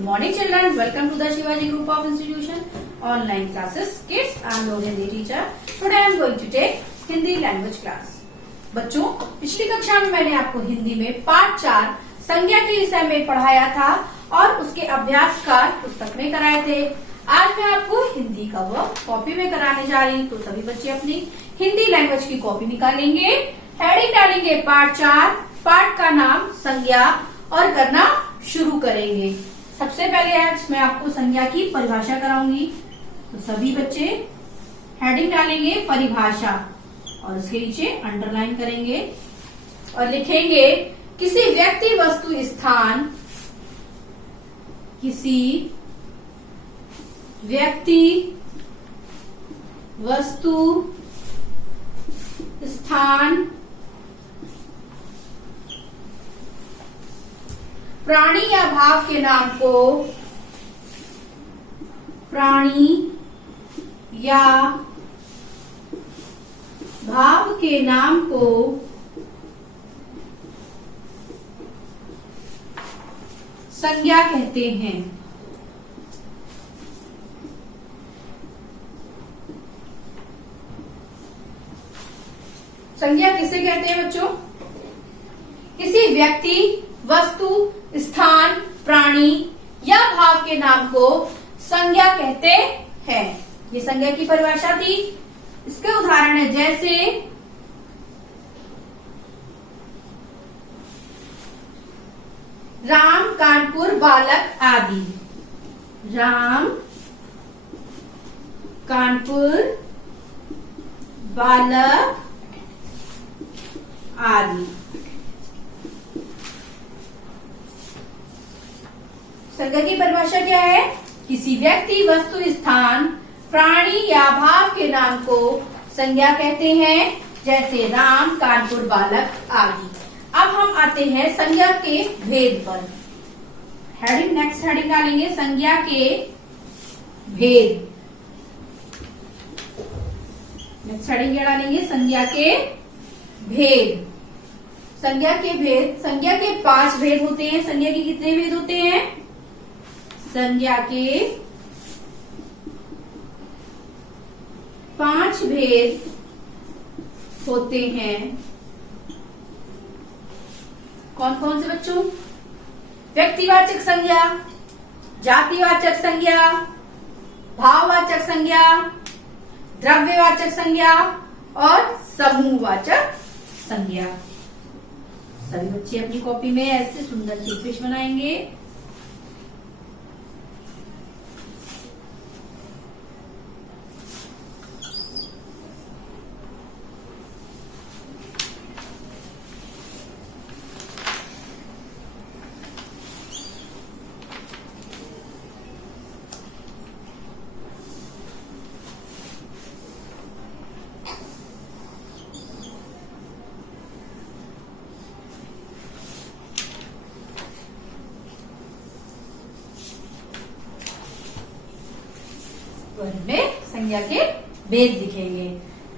Good morning children, welcome to the Shivaji Group of Institution online classes. Kids, I am your Hindi teacher. Today I am going to take Hindi language class. बच्चों, पिछली कक्षा में मैंने आपको हिंदी में पाठ 4 संज्ञा के विषय में पढ़ाया था और उसके अभ्यास कार्य पुस्तक में कराए थे। आज मैं आपको हिंदी का वर्क कॉपी में कराने जा रही हूँ, तो सभी बच्चे अपनी हिंदी लैंग्वेज की कॉपी निकालेंगे, हेडिंग डालेंगे पाठ 4, पाठ का नाम संज्ञा और करना शुरू करेंगे। सबसे पहले आज मैं आपको संज्ञा की परिभाषा कराऊंगी, तो सभी बच्चे हेडिंग डालेंगे परिभाषा और उसके नीचे अंडरलाइन करेंगे और लिखेंगे किसी व्यक्ति वस्तु स्थान, किसी व्यक्ति वस्तु स्थान प्राणी या भाव के नाम को प्राणी या भाव के नाम को संज्ञा कहते हैं। संज्ञा किसे कहते हैं बच्चों? किसी व्यक्ति, वस्तु, स्थान, प्राणी या भाव के नाम को संज्ञा कहते हैं। ये संज्ञा की परिभाषा थी। इसके उदाहरण है जैसे राम, कानपुर, बालक आदि। राम, कानपुर, बालक आदि। संज्ञा की परिभाषा क्या है? किसी व्यक्ति, वस्तु, स्थान, प्राणी या भाव के नाम को संज्ञा कहते हैं, जैसे राम, कानपुर, बालक आदि। अब हम आते हैं संज्ञा के भेद पर। हेडिंग नेक्स्ट हेडिंग डालेंगे संज्ञा के भेद। नेक्स्ट हेडिंग क्या डालेंगे? संज्ञा के भेद। संज्ञा के भेद, संज्ञा के 5 भेद होते हैं। संज्ञा के कितने भेद होते हैं? संज्ञा के 5 भेद होते हैं। कौन कौन से बच्चों? व्यक्तिवाचक संज्ञा, जातिवाचक संज्ञा, भाववाचक संज्ञा, द्रव्यवाचक संज्ञा और समूहवाचक संज्ञा। सभी बच्चे अपनी कॉपी में ऐसे सुंदर चित्र बनाएंगे। में संज्ञा के भेद लिखेंगे।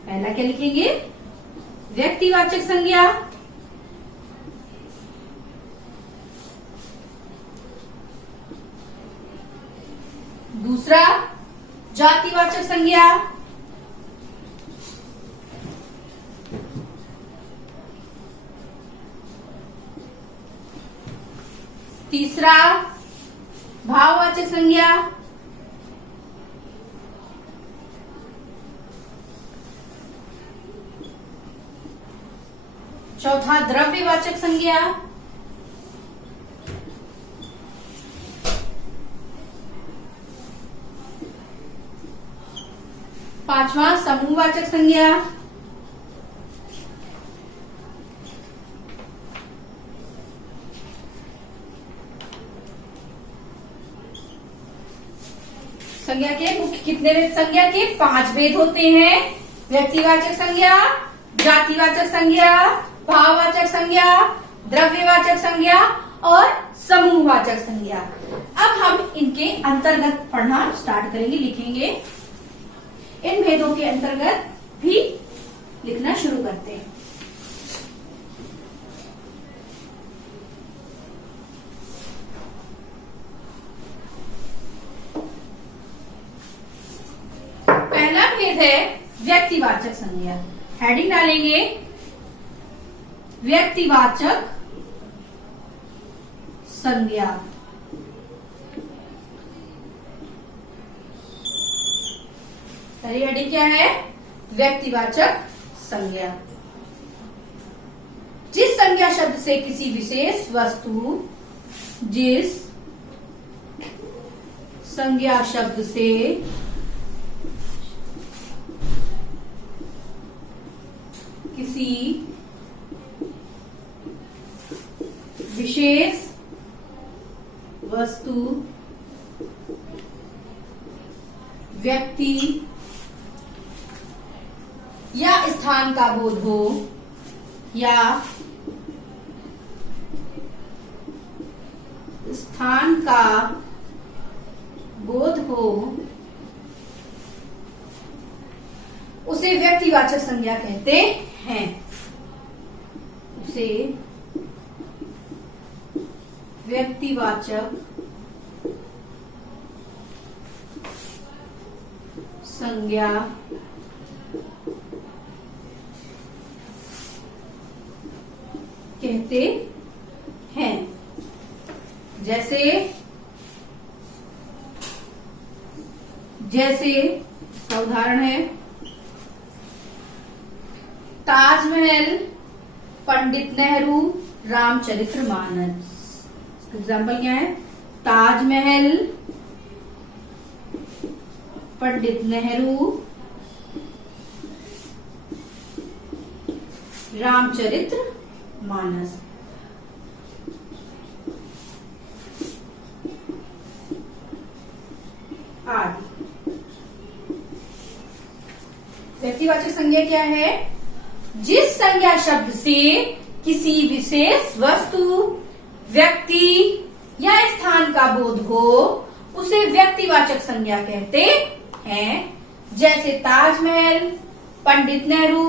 पहला क्या लिखेंगे? व्यक्तिवाचक संज्ञा, दूसरा जातिवाचक संज्ञा, तीसरा भाववाचक संज्ञा, चौथा द्रव्यवाचक संज्ञा, पांचवा समूहवाचक संज्ञा, संज्ञा के मुख्य कितने भेद? संज्ञा के 5 भेद होते हैं। व्यक्तिवाचक संज्ञा, जातिवाचक संज्ञा, भाववाचक संज्ञा, द्रव्यवाचक संज्ञा और समूहवाचक संज्ञा। अब हम इनके अंतर्गत पढ़ना स्टार्ट करेंगे, लिखेंगे। इन भेदों के अंतर्गत भी लिखना शुरू करते हैं। भेद है व्यक्तिवाचक संज्ञा। हेडिंग डालेंगे व्यक्तिवाचक संज्ञा। पहली हेडिंग क्या है? व्यक्तिवाचक संज्ञा। जिस संज्ञा शब्द से किसी विशेष वस्तु, जिस संज्ञा शब्द से किसी विशेष वस्तु, व्यक्ति या स्थान का बोध हो, या स्थान का बोध हो, उसे व्यक्तिवाचक संज्ञा कहते हैं। उसे व्यक्तिवाचक संज्ञा कहते हैं। जैसे इसका उदाहरण है ताजमहल, पंडित नेहरू, रामचरितमानस। एग्जाम्पल क्या है? ताजमहल, पंडित नेहरू, रामचरितमानस। आदि। व्यक्तिवाचक संज्ञा क्या है? जिस संज्ञा शब्द से किसी विशेष वस्तु, व्यक्ति या स्थान का बोध हो, उसे व्यक्तिवाचक संज्ञा कहते हैं। जैसे ताजमहल, पंडित नेहरू,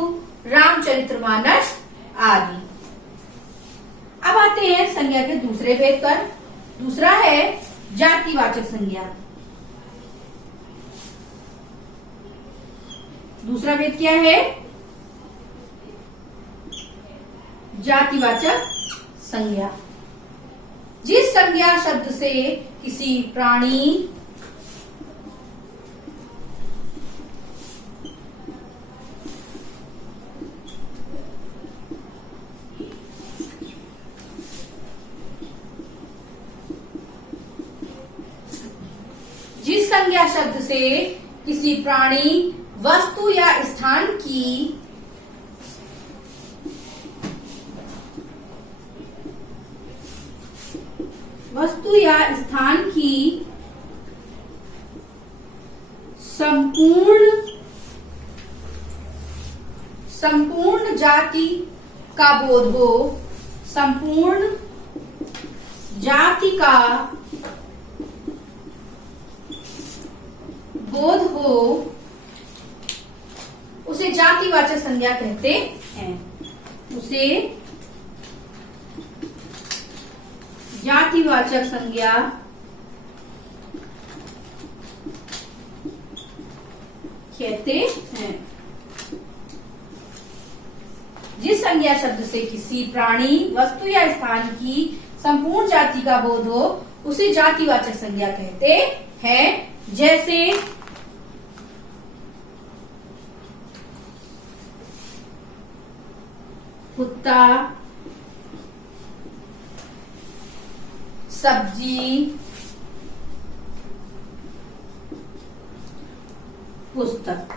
रामचरितमानस आदि। अब आते हैं संज्ञा के दूसरे भेद पर। दूसरा है जातिवाचक संज्ञा। दूसरा भेद क्या है? जातिवाचक संज्ञा। जिस संज्ञा शब्द से किसी प्राणी, जिस संज्ञा शब्द से किसी प्राणी, वस्तु या स्थान की संपूर्ण जाति का बोध हो, संपूर्ण जाति का बोध हो, उसे जातिवाचक संज्ञा कहते हैं। उसे जातिवाचक संज्ञा कहते हैं। जिस संज्ञा शब्द से किसी प्राणी, वस्तु या स्थान की संपूर्ण जाति का बोध हो, उसे जातिवाचक संज्ञा कहते हैं। जैसे कुत्ता, सब्जी, पुस्तक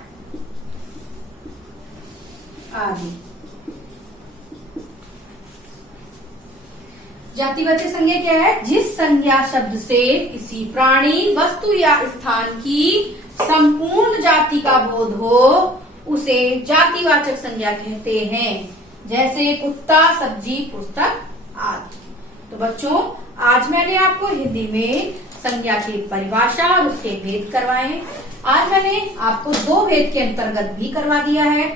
आदि। जातिवाचक संज्ञा क्या है? जिस संज्ञा शब्द से किसी प्राणी, वस्तु या स्थान की संपूर्ण जाति का बोध हो, उसे जातिवाचक संज्ञा कहते हैं। जैसे कुत्ता, सब्जी, पुस्तक आदि। तो बच्चों, आज मैंने आपको हिंदी में संज्ञा की परिभाषा और उसके भेद करवाए। आज मैंने आपको 2 भेद के अंतर्गत भी करवा दिया है।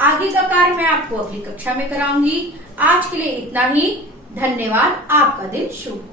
आगे का कार्य मैं आपको अगली कक्षा में कराऊंगी। आज के लिए इतना ही। धन्यवाद। आपका दिन शुभ हो।